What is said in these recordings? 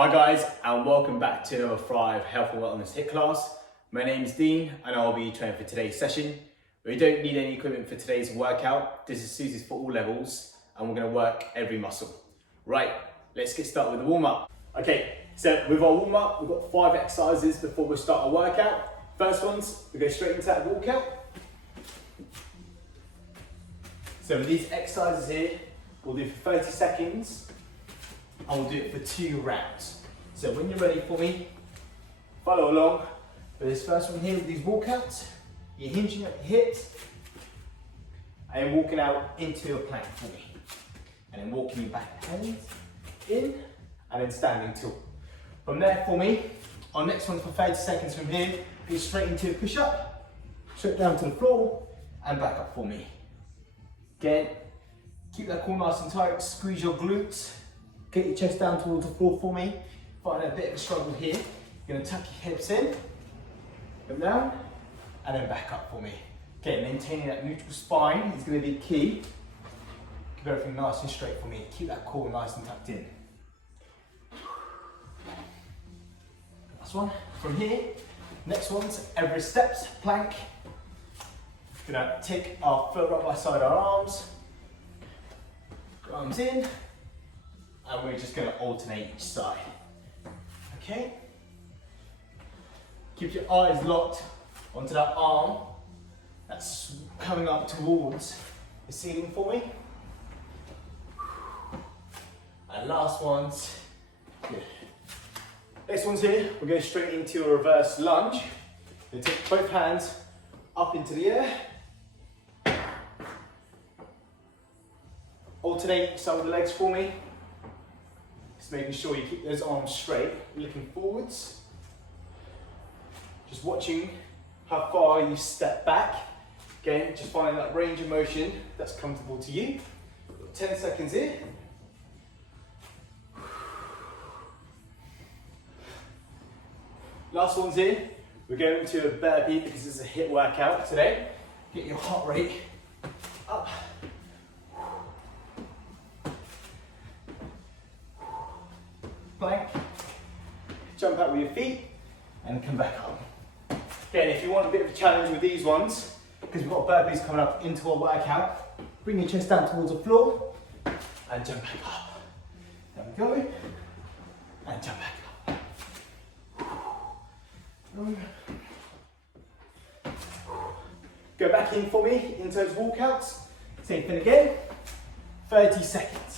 Hi guys, and welcome back to our Thrive Health and Wellness HIIT class. My name is Dean and I'll be training for today's session. We don't need any equipment for today's workout. This is suited for all levels and we're going to work every muscle. Right, let's get started with the warm-up. Okay, so with our warm-up, we've got 5 exercises before we start our workout. First ones, we go straight into that walkout. So with these exercises here, we'll do for 30 seconds. And we'll do it for 2 rounds. So when you're ready for me, follow along with this first one here with these walkouts. You're hinging at your hips and you're walking out into a plank for me. And then walking your back hands in and then standing tall. From there for me, our next one for 30 seconds from here, go straight into a push-up, straight down to the floor and back up for me. Again, keep that core nice and tight, squeeze your glutes. Get your chest down towards the floor for me. Find a bit of a struggle here. You're going to tuck your hips in, come down, and then back up for me. Okay, maintaining that neutral spine is going to be key. Keep everything nice and straight for me. Keep that core nice and tucked in. Last one. From here, next one's Everest steps, plank. Gonna take our foot right by side our arms. Arms in. And we're just going to alternate each side. Okay? Keep your eyes locked onto that arm that's coming up towards the ceiling for me. And last one's good. Next one's here, we're going straight into a reverse lunge. You take both hands up into the air. Alternate some of the legs for me. Just making sure you keep those arms straight, looking forwards. Just watching how far you step back. Again, just finding that range of motion that's comfortable to you. 10 seconds here. Last one's here. We're going to a burpee because it's a HIIT workout today. Get your heart rate up. Plank, jump out with your feet and come back up. Again, if you want a bit of a challenge with these ones, because we've got burpees coming up into our workout, bring your chest down towards the floor and jump back up. There we go, and jump back up. Go back in for me into those walkouts. Same thing again, 30 seconds.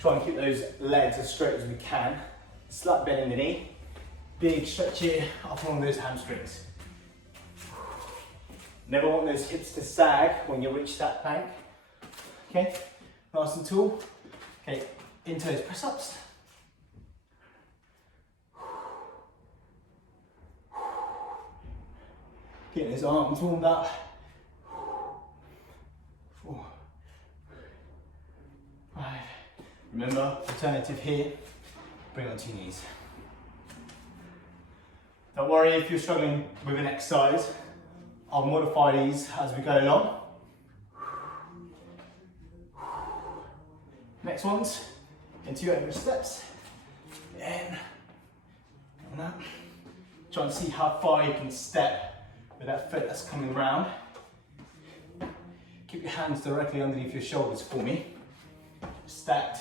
Try and keep those legs as straight as we can. Slight bend in the knee. Big stretch here up along those hamstrings. Never want those hips to sag when you reach that plank. Okay, nice and tall. Okay, into those press ups. Getting those arms warmed up. 4, 5. Remember, alternative here, bring onto your knees. Don't worry if you're struggling with an exercise, I'll modify these as we go along. Next one's into your Everest steps. And on that. Try and see how far you can step with that foot that's coming round. Keep your hands directly underneath your shoulders for me. Stacked.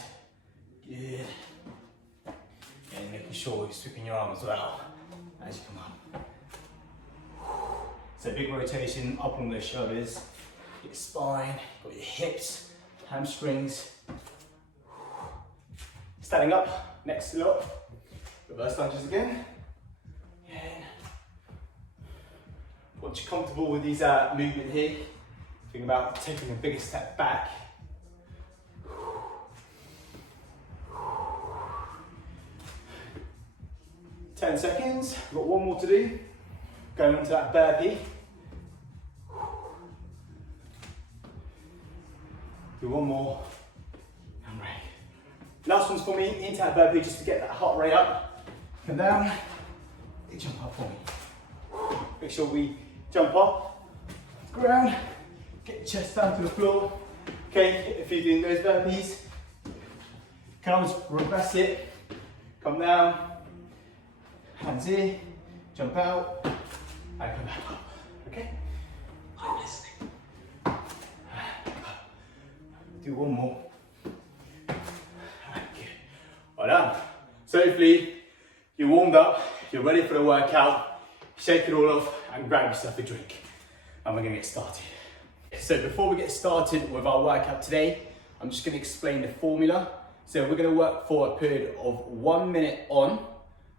Good. And making sure you're sweeping your arm as well as you come up. So big rotation up on those shoulders, your spine, got your hips, hamstrings. Standing up, next to up. Reverse lunges again. And once you're comfortable with these movement here, think about taking a bigger step back. 10 seconds, we've got one more to do. Going on to that burpee. Do one more and break. Last one's for me, into that burpee just to get that heart rate up. Come down, big jump up for me. Make sure we jump up, ground, Get your chest down to the floor. Okay, if you're doing those burpees, come reverse it, come down, hands here, jump out, and come back up. Okay? I'm listening. Do one more. Well done. So hopefully you're warmed up, you're ready for the workout, shake it all off and grab yourself a drink. And we're gonna get started. So before we get started with our workout today, I'm just gonna explain the formula. So we're gonna work for a period of 1 minute on,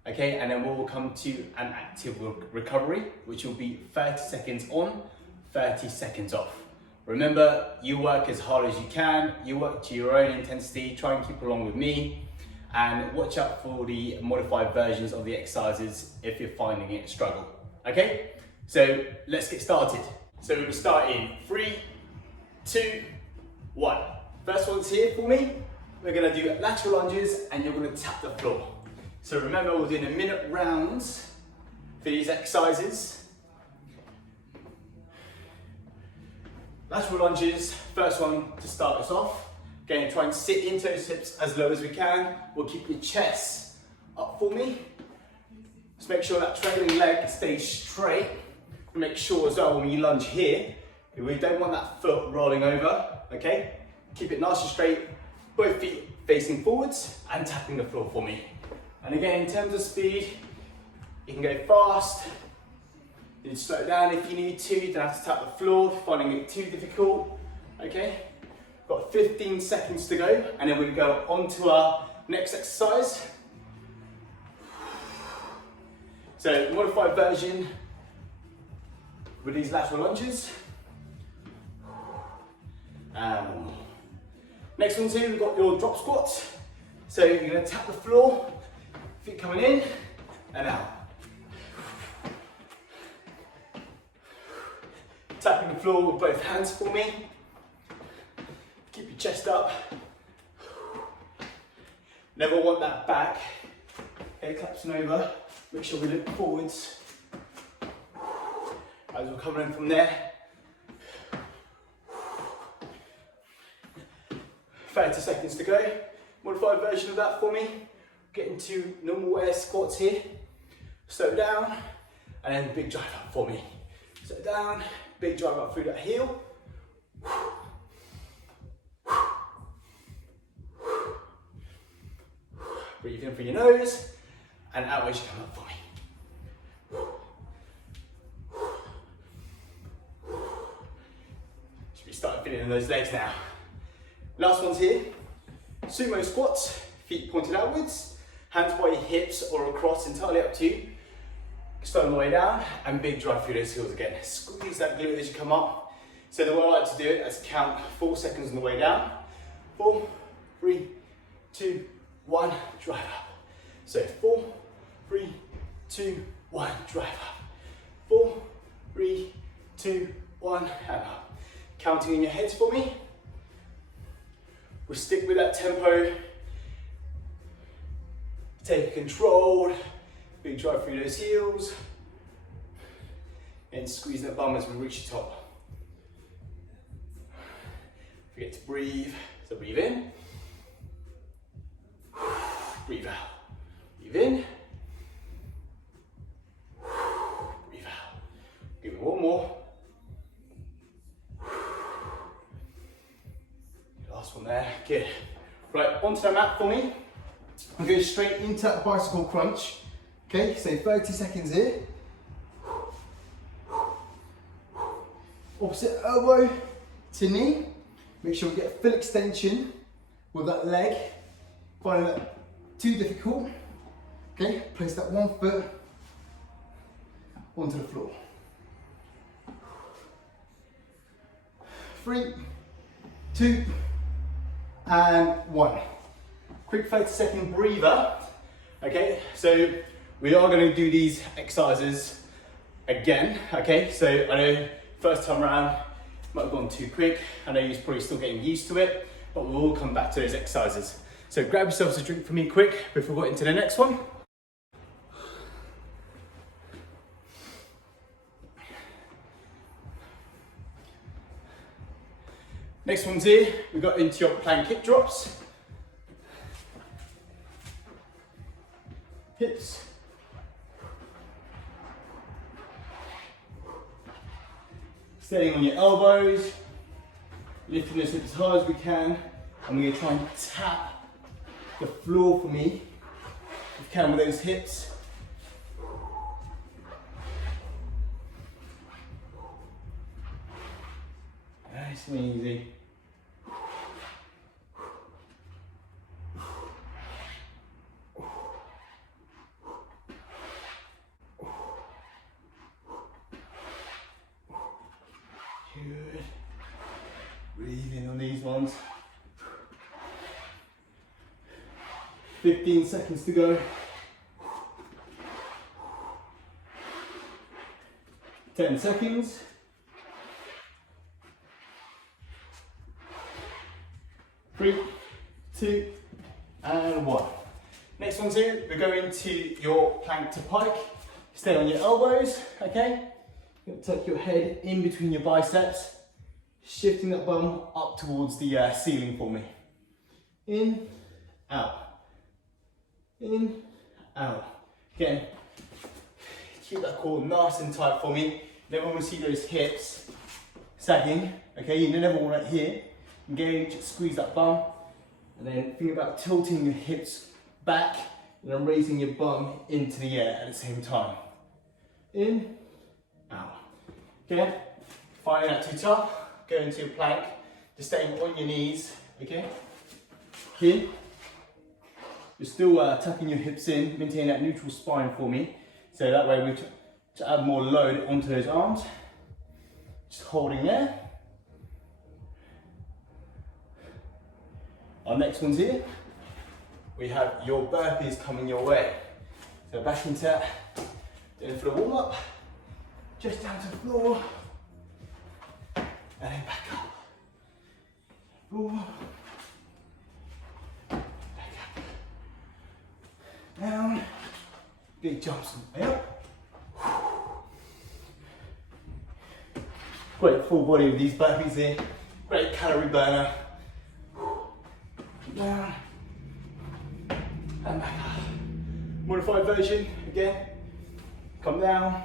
okay? And then we'll come to an active recovery, which will be 30 seconds on, 30 seconds off. Remember, you work as hard as you can, you work to your own intensity, try and keep along with me, and watch out for the modified versions of the exercises if you're finding it a struggle, okay? So let's get started. So we're gonna start in 3, 2, 1. First one's here for me. We're gonna do lateral lunges and you're gonna tap the floor. So remember, we're doing a minute rounds for these exercises. Lateral lunges, first one to start us off. Again, try and sit into those hips as low as we can. We'll keep your chest up for me. Just make sure that trailing leg stays straight. Make sure as well when you lunge here, we don't want that foot rolling over, okay? Keep it nice and straight, both feet facing forwards and tapping the floor for me. And again, in terms of speed, you can go fast, you can slow down if you need to, you don't have to tap the floor if you're finding it too difficult, okay? Got 15 seconds to go, and then we go on to our next exercise. So, modified version with these lateral lunges. Next one's here, we've got your drop squats. So you're gonna tap the floor, feet coming in and out. Tapping the floor with both hands for me. Keep your chest up. Never want that back. Okay, collapsing over. Make sure we look forwards. As we're coming in from there. 30 seconds to go. Modified version of that for me. Get into normal air squats here. Slow down, and then big drive up for me. Slow down, big drive up through that heel. Breathe in through your nose, and out as you come up for me. Start feeling in those legs now. Last one's here. Sumo squats, feet pointed outwards, hands by your hips or across, entirely up to you. Start on the way down and big drive through those heels again. Squeeze that glute as you come up. So the way I like to do it is count 4 seconds on the way down. 4, 3, 2, 1, drive up. So 4, 3, 2, 1, drive up. 4, 3, 2, 1, and up. Counting in your heads for me. We'll stick with that tempo. Take it controlled. Big drive through those heels. And squeeze that bum as we reach the top. Forget to breathe. So breathe in. Breathe out. Breathe in. Breathe out. Give me one more. Last one there, good. Right, onto the mat for me. I'm going straight into that bicycle crunch. Okay, so 30 seconds here. Opposite elbow to knee. Make sure we get full extension with that leg. Finding that too difficult. Okay, place that one foot onto the floor. 3, 2, and 1. Quick 30-second breather. Okay, so we are going to do these exercises again. Okay, so I know first time around might have gone too quick. I know you're probably still getting used to it, but we'll all come back to those exercises. So grab yourselves a drink for me quick before we get into the next one. Next one's here, we got into your plank hip drops. Hips. Staying on your elbows, lifting this as high as we can, and we're going to try and tap the floor for me, if you can, with those hips. Nice and easy. Good. Breathe in on these ones. 15 seconds to go. 10 seconds. 3, 2, and 1. Next one's here, we're going to your plank to pike. Stay on your elbows, okay? You're going to tuck your head in between your biceps, shifting that bum up towards the ceiling for me. In, out. In, out. Again, keep that core nice and tight for me. Never want to see those hips sagging, okay? You never want it here. Engage, squeeze that bum, and then think about tilting your hips back and then raising your bum into the air at the same time. In, out. Okay, finding that too tough, go into your plank, just staying on your knees, okay? Here, you're still tucking your hips in, maintain that neutral spine for me, so that way we to add more load onto those arms. Just holding there. Our next one's here. We have your burpees coming your way. So back into that, doing it for the warm up, just down to the floor, and then back up. Floor, back up, down, big jumps and way up. Great full body with these burpees here, great calorie burner. Down and back up. Modified version again. Come down.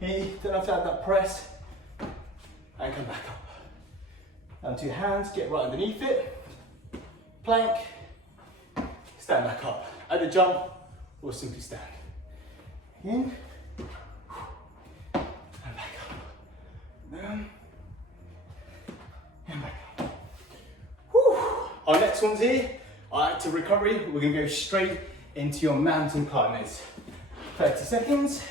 Here, don't have to add that press. And come back up. Down to your hands, get right underneath it. Plank. Stand back up. Either jump or simply stand. In. And back up. Down. And back up. Our next one's here, our active recovery. We're going to go straight into your mountain climbers. 30 seconds.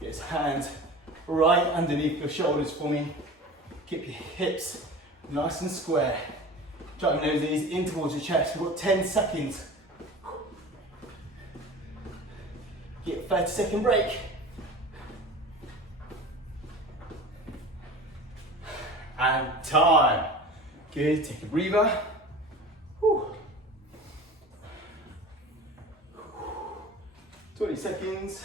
Get his hands right underneath your shoulders for me. Keep your hips nice and square. Driving those knees in towards your chest. We've got 10 seconds. Get a 30-second break. And time. Good, take a breather. Whew. 20 seconds.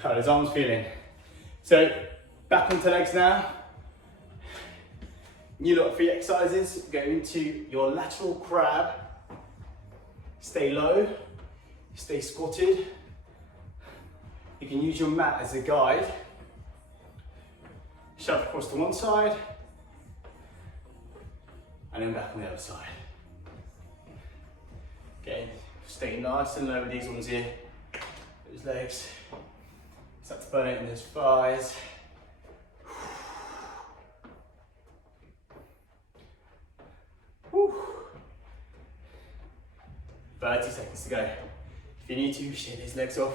How are those arms feeling? So, back onto legs now. New lot of free exercises, go into your lateral crab, stay low, stay squatted. You can use your mat as a guide. Shove across to one side, and then back on the other side. Again, stay nice and low with these ones here. Those legs, start to burn it in those thighs. 30 seconds to go. If you need to, shake these legs off.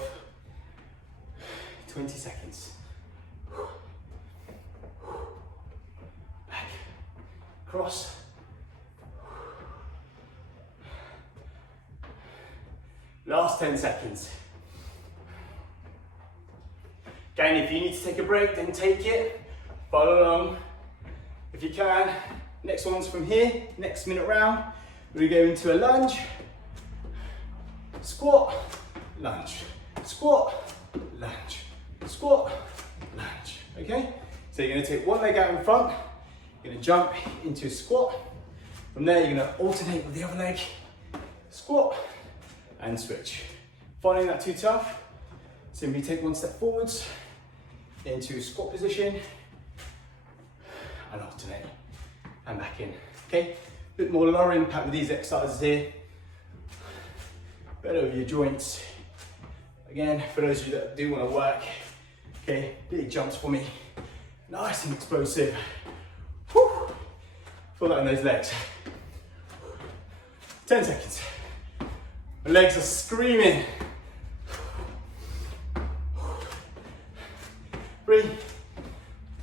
20 seconds. Back, cross. Last 10 seconds. Again, if you need to take a break, then take it. Follow along if you can. Next one's from here, next minute round. We go into a lunge, squat, lunge, squat, lunge, squat, lunge. Okay? So you're going to take one leg out in front, you're going to jump into a squat. From there, you're going to alternate with the other leg, squat, and switch. Finding that too tough, simply take one step forwards into a squat position and alternate and back in. Okay, a bit more lower impact with these exercises here. Better with your joints. Again, for those of you that do want to work, okay, big jumps for me, nice and explosive. Whew. Feel that in those legs. 10 seconds. My legs are screaming. 3,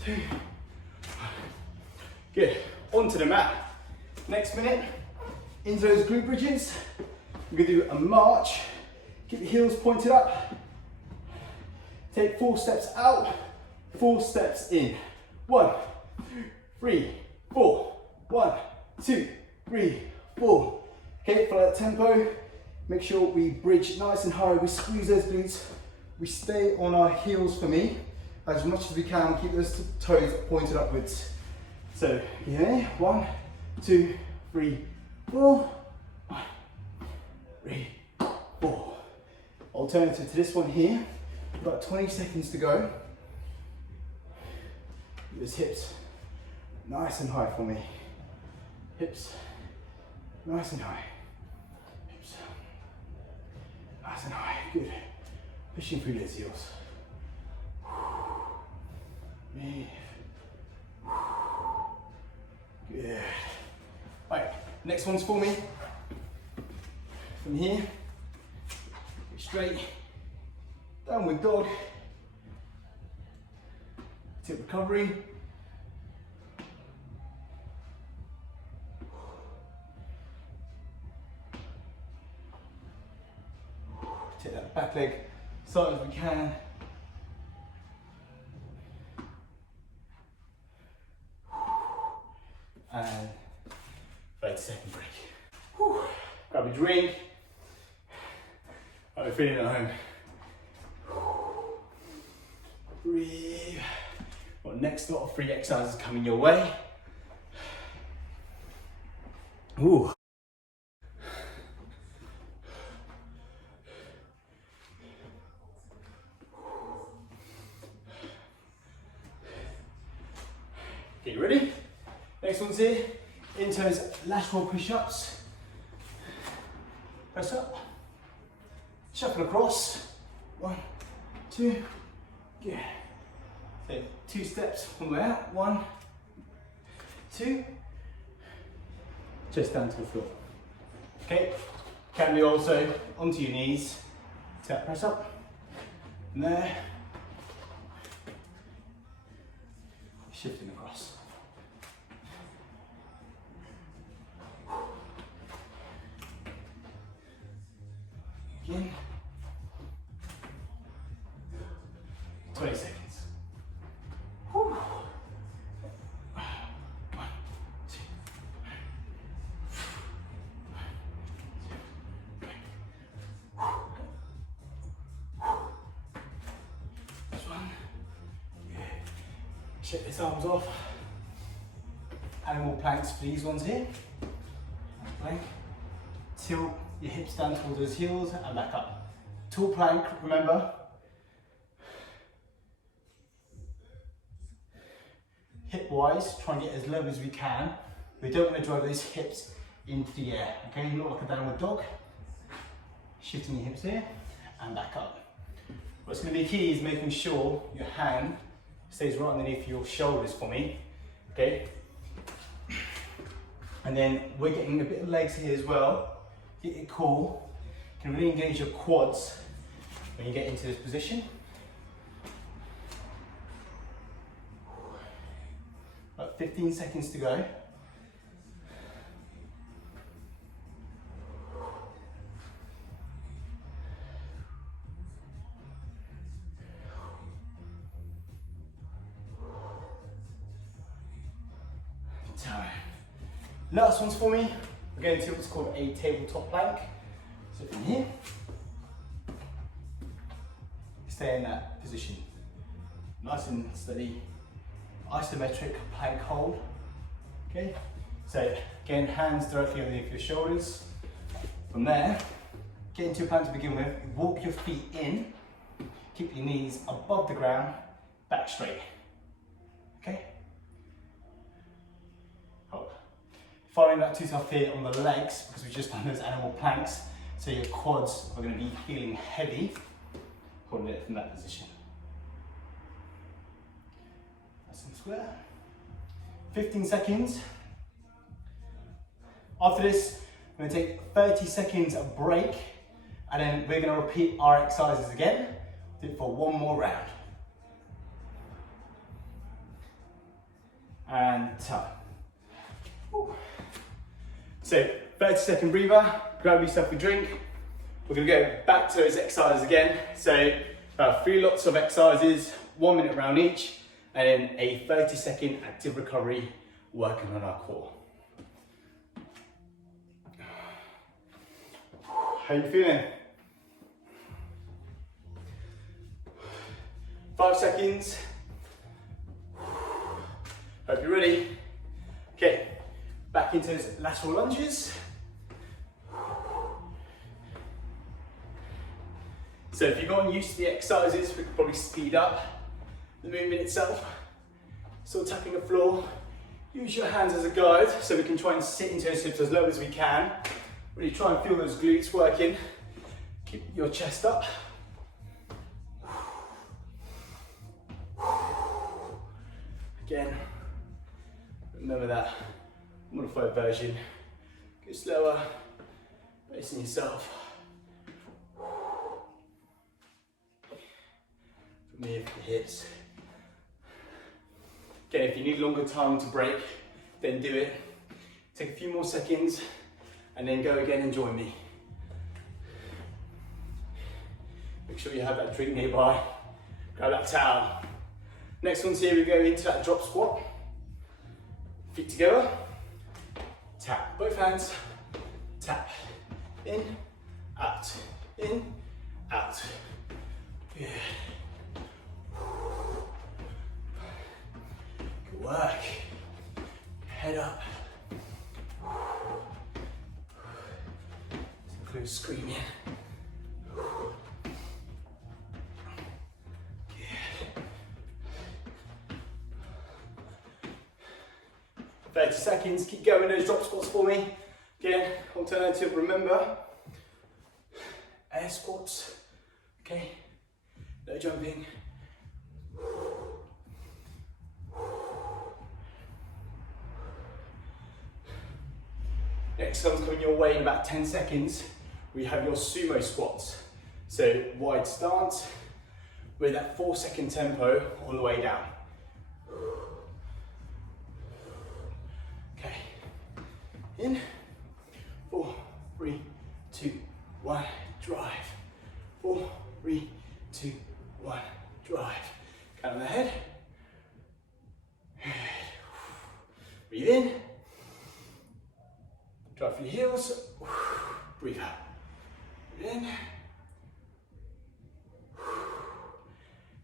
2, 1. Good. Onto the mat. Next minute, into those glute bridges. We're going to do a march. Keep the heels pointed up. Take 4 steps out, 4 steps in. 1, 2, 3, 4. 1, 2, 3, 4. Okay, follow that tempo. Make sure we bridge nice and high. We squeeze those glutes. We stay on our heels for me as much as we can. Keep those toes pointed upwards. So, yeah, 1, 2, 3, 4. 1, 3, 4. Alternative to this one here. About 20 seconds to go. Those hips nice and high for me. Hips nice and high. Hips nice and high. Good. Pushing through those heels. Breathe. Good. Right, next one's for me. From here, go straight, downward dog, tip recovery. Take that back leg as tight as we can. And 30-second break. Whew. Grab a drink. How are you feeling at home? Breathe. Well, next lot of free exercises coming your way. Ooh. Okay, you ready? Next one's here. Into those lateral push-ups. Press up. Shuffle across. 1, 2. Good. So 2 steps on the way out. 1, 2. Just down to the floor. Okay. Can be also onto your knees. Tap, press up. And there. Shifting across. Again. 20 seconds. Whew. 1, 2. This one. Good. Shake these arms off. Animal planks for these ones here. Plank. Tilt your hips down towards those heels and back up. Tall plank, remember. Hip wise, try and get as low as we can. We don't want to drive those hips into the air. Okay, not like a downward dog. Shifting your hips here and back up. What's going to be key is making sure your hand stays right underneath your shoulders for me. Okay. And then we're getting a bit of legs here as well. Get your core. You can really engage your quads when you get into this position. About 15 seconds to go. time. Last ones for me. We're going to what's called a tabletop plank. So from here, stay in that position. Nice and steady, isometric plank hold. Okay, so again, hands directly underneath your shoulders. From there, get into a plank to begin with, walk your feet in, keep your knees above the ground, back straight. Okay? Hold. Following that too tough here on the legs, because we've just done those animal planks, so your quads are going to be feeling heavy, holding it from that position. Nice and square. 15 seconds. After this, I'm going to take 30 seconds a break, and then we're going to repeat our exercises again. Do it for one more round. And time. So 30-second breather, grab yourself a drink. We're going to go back to those exercises again. So 3 lots of exercises, 1 minute round each, and then a 30-second active recovery working on our core. How are you feeling? 5 seconds. Hope you're ready. Okay, back into those lateral lunges. So if you've gotten used to the exercises, we could probably speed up the movement itself. So tapping the floor, use your hands as a guide so we can try and sit into those hips as low as we can. Really try and feel those glutes working. Keep your chest up. Again, remember that modified version. Go slower, bracing yourself. From here for the hips. Again, if you need longer time to break, then do it. Take a few more seconds and then go again and join me. Make sure you have that drink nearby. Grab that towel. Next one's here, we go into that drop squat. Feet together. Tap, both hands. Tap. In, out. In, out. Good. Good work. Head up. Include screaming. 30 seconds, keep going those drop squats for me. Again, alternative, remember, air squats, okay, no jumping. Next one's coming your way in about 10 seconds. We have your sumo squats. So wide stance with that 4-second tempo on the way down. In, 4, 3, 2, 1, drive. 4, 3, 2, 1, drive. Count on the head. Breathe in. Drive for your heels. Breathe out. Breathe in.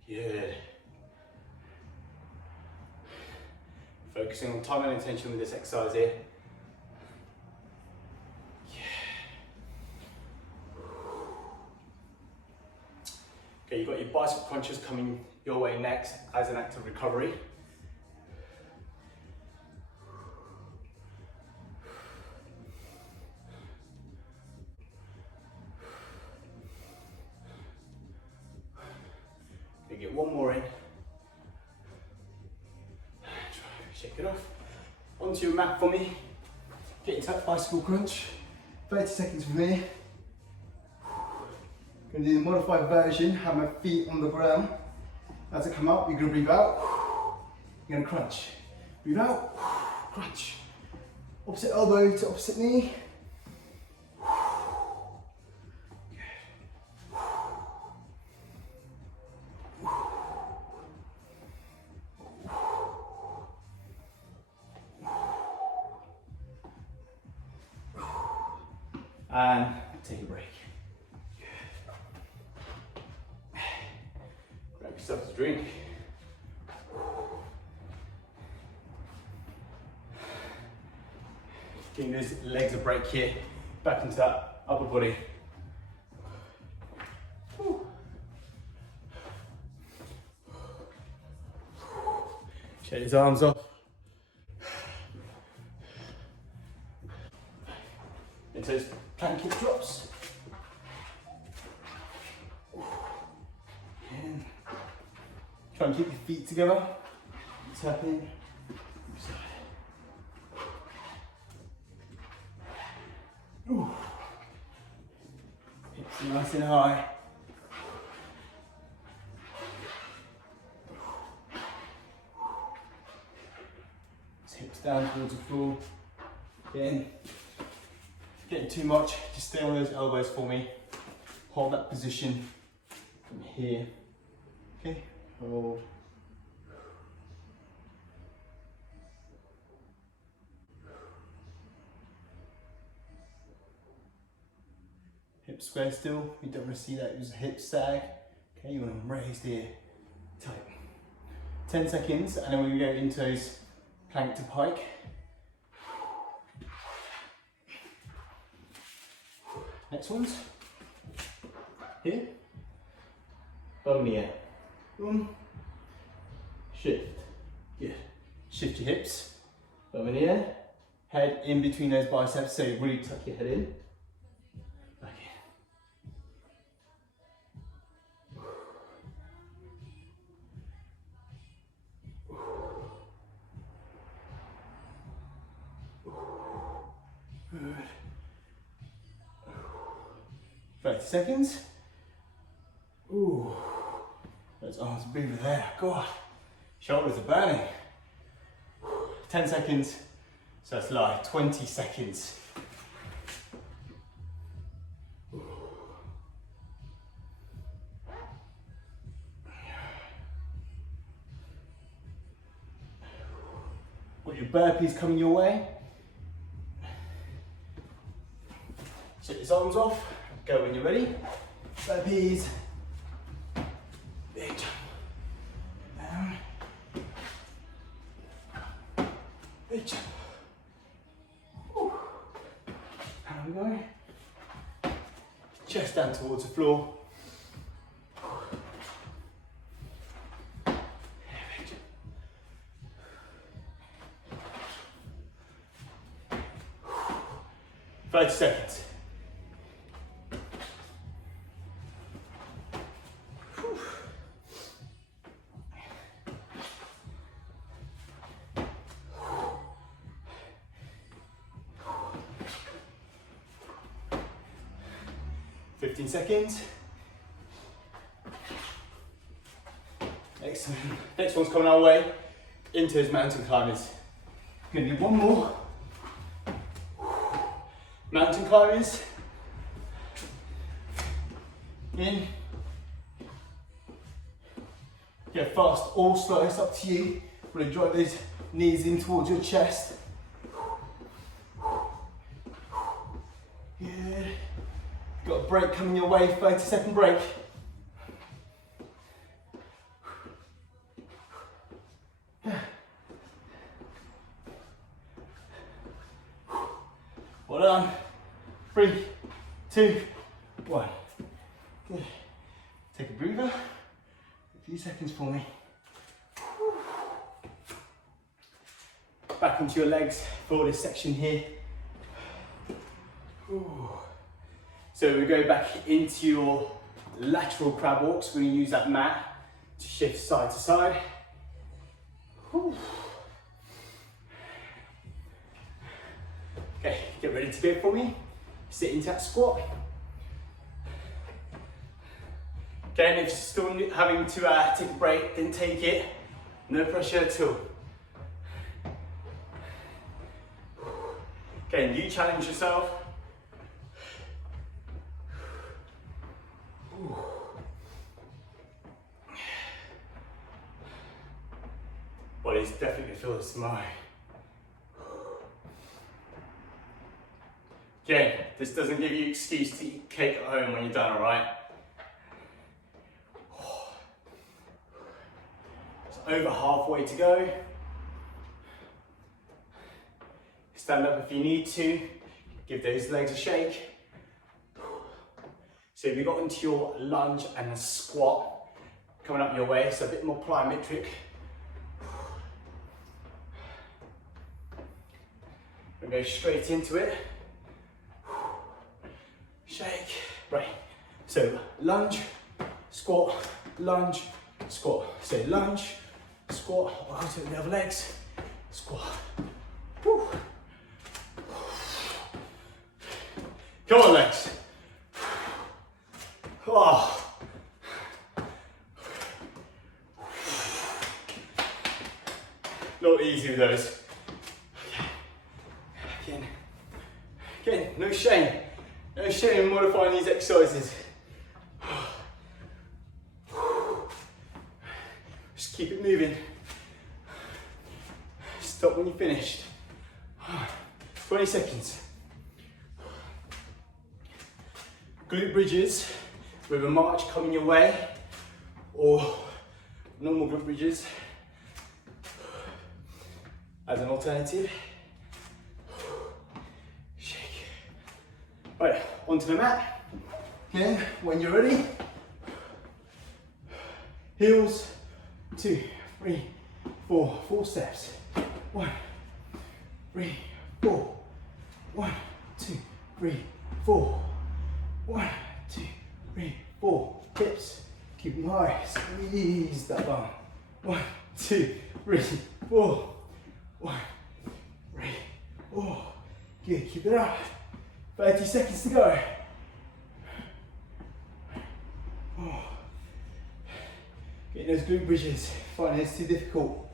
Good. Focusing on time and intention with this exercise here. Okay, you've got your bicep crunches coming your way next as an active recovery. Okay, get one more in. Shake it off. Onto your mat for me. Get into that bicycle crunch. 30 seconds from here. Going to do the modified version, have my feet on the ground. As I come up, you're going to breathe out. You're going to crunch. Breathe out, crunch. Opposite elbow to opposite knee. and take a break. Grab yourself a drink. Giving those legs a break here, back into that upper body. Shake his arms off. Into those plank hip drops. And try and keep your feet together. Tap in. Hips nice and high. Hips down towards the floor. Again, getting too much, just stay on those elbows for me. Hold that position from here. Okay, hold. Hip square still, you don't want to see that it was a hip sag. Okay, you want to raise here, tight. 10 seconds, and then we go into those plank to pike. Next ones. Here. Bum in the air. Boom. Shift. Good. Shift your hips. Bum in the air. Head in between those biceps, so you really tuck your head in. Back in. Good. 30 seconds. Ooh, those arms are moving there. God, shoulders are burning. 10 seconds, so that's like 20 seconds. Got your burpees coming your way. Shake your arms off. Go when you're ready. Burpees. Big jump. Down. Big jump. Whew. How we go? Chest down towards the floor. Big jump. 30 seconds. 15 seconds. Excellent. Next one's coming our way into his mountain climbers. Gonna do one more. Mountain climbers. In. Go fast or slow, it's up to you. Really drive those knees in towards your chest. Good. Got a break coming your way, 30-second break. Well done. 3, 2, 1. Good. Take a breather. A few seconds for me. Back onto your legs for this section here. So we go back into your lateral crab walks. We're going to use that mat to shift side to side. Okay, get ready to go for me. Sit into that squat. Again, if you're still having to take a break, then take it. No pressure at all. Again, you challenge yourself. Body's definitely going to feel this tomorrow. Okay, this doesn't give you excuse to eat cake at home when you're done, alright? It's over halfway to go. Stand up if you need to. Give those legs a shake. So if you got into your lunge and a squat coming up your way, so a bit more plyometric. And go straight into it. Shake. Right. So lunge, squat, lunge, squat. So lunge, squat, I'll do the other legs, squat. Whew. Come on, legs. Oh. Not easy with those. Okay. Again, no shame. No shame in modifying these exercises. Just keep it moving. Stop when you're finished. 20 seconds. Glute bridges with a march coming your way, or normal glute bridges as an alternative. Shake. Right, onto the mat. Again, when you're ready. Heels, 2, 3, 4, 4 steps. 1, 3, 4. 1, 2, 3, 4. 1, 2, 3, 4. Hips, keep them high. Squeeze that bum. 1, 2, 3, 4. 1, 3, 4. Good, keep it up. 30 seconds to go. Oh. Getting those glute bridges, finding it's too difficult.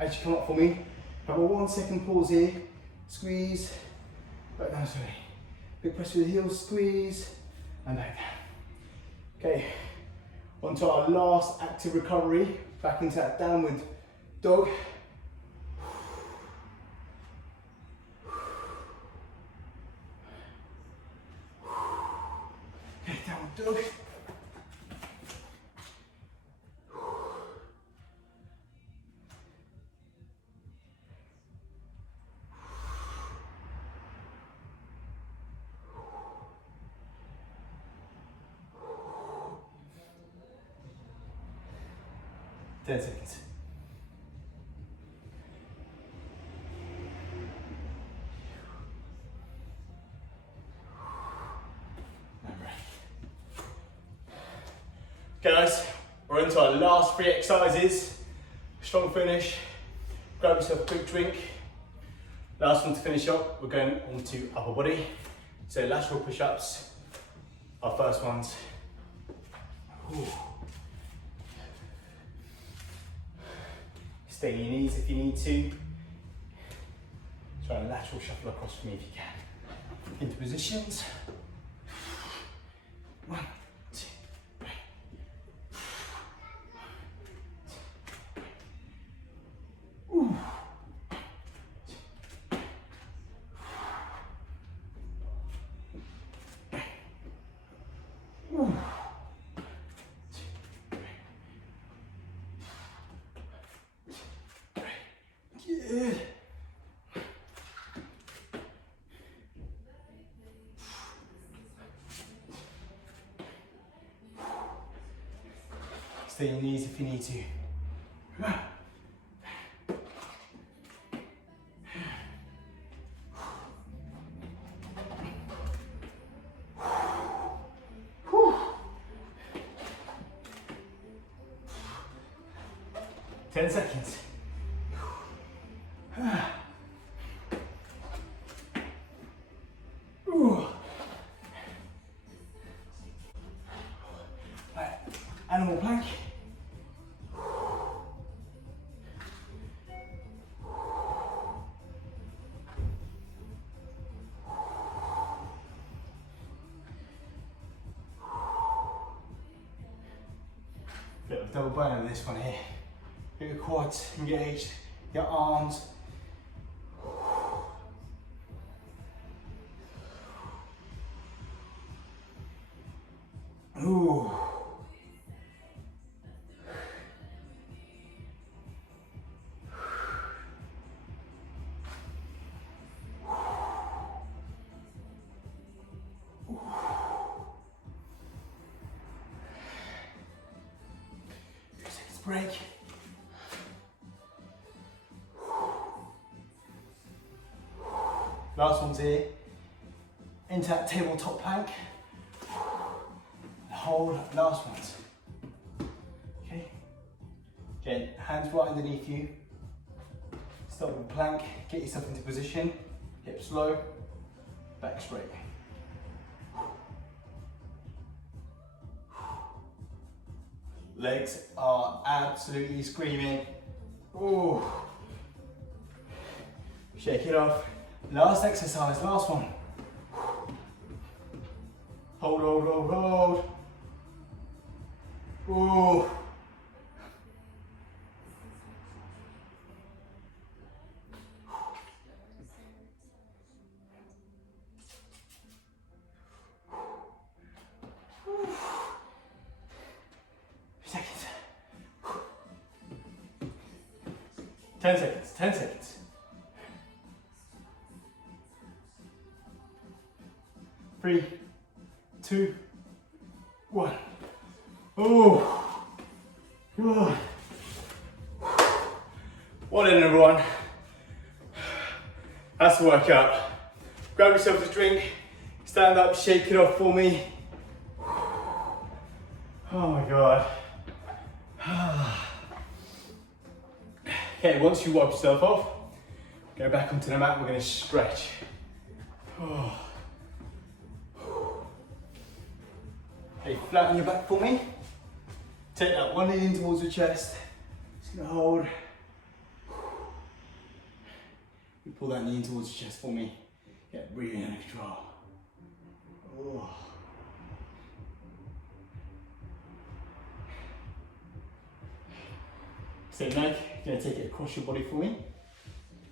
As you come up for me, have a 1 second pause here. Squeeze, back down slowly. Big press with the heels, squeeze, and back down. Okay, on to our last active recovery, back into that downward dog. Okay, downward dog. Ten seconds. Okay guys, we're into our last 3 exercises. Strong finish, grab yourself a quick drink. Last one to finish up, we're going on to upper body. So lateral push-ups, our first ones. Ooh. Stay on your knees if you need to. Try and lateral shuffle across for me if you can. Into positions. 1, 2, 3. Ooh. Ooh. Good. Stay on your knees if you need to. Ten seconds. Right. Animal plank. Bit of double burn on this one here. Get your quads engaged, your arms. Ooh. Break. Last one's here. Into that tabletop plank. Hold, last ones. Okay. Again, hands right underneath you. Start with plank, get yourself into position. Hips low, back straight. Legs are absolutely screaming. Ooh. Shake it off. Last exercise, last one. Hold, hold, hold, hold. Ooh. Seconds. 10 seconds, 10 seconds. 3, 2, 1. Oh, God. Well done, everyone. That's the workout. Grab yourself a drink, stand up, shake it off for me. Oh my God. Okay, once you wipe yourself off, go back onto the mat, we're going to stretch. Oh. Okay, flatten your back for me. Take that one knee in towards your chest. Just going to hold. You pull that knee in towards your chest for me. Get really under control. Oh. Same leg, you're going to take it across your body for me.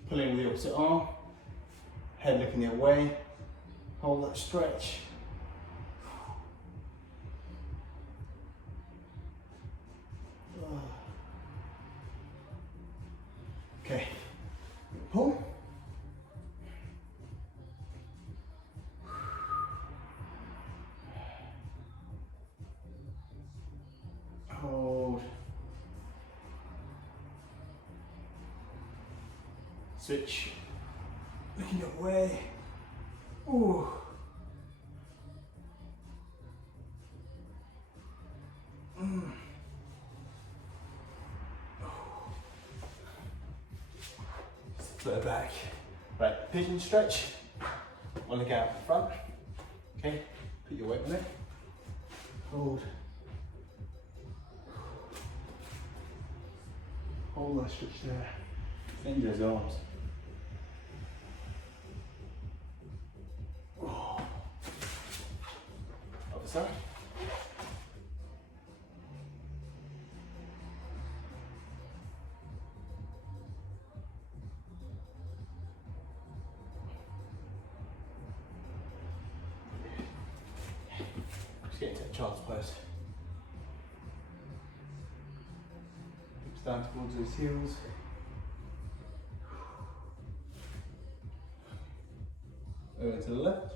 Pull in with the opposite arm. Head looking the other way. Hold that stretch. Okay, pull. Hold. Switch. Looking the other way. Ooh. Further back. Right, pigeon stretch. One leg out in front. Okay, put your weight on it. Hold. Hold that stretch there. Bend those arms. Oh. Other side. Just get into a child's pose. Hips down towards those heels. Over to the left.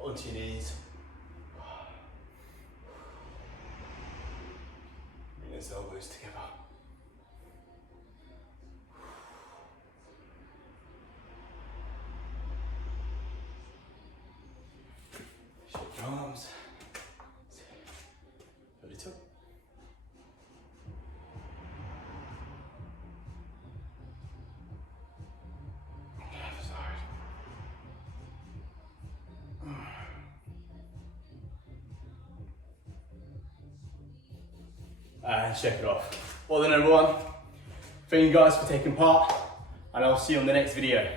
Onto your knees. Bring those elbows together. Shake your arms. Put it up. And shake it off. Well then everyone, thank you guys for taking part and I'll see you on the next video.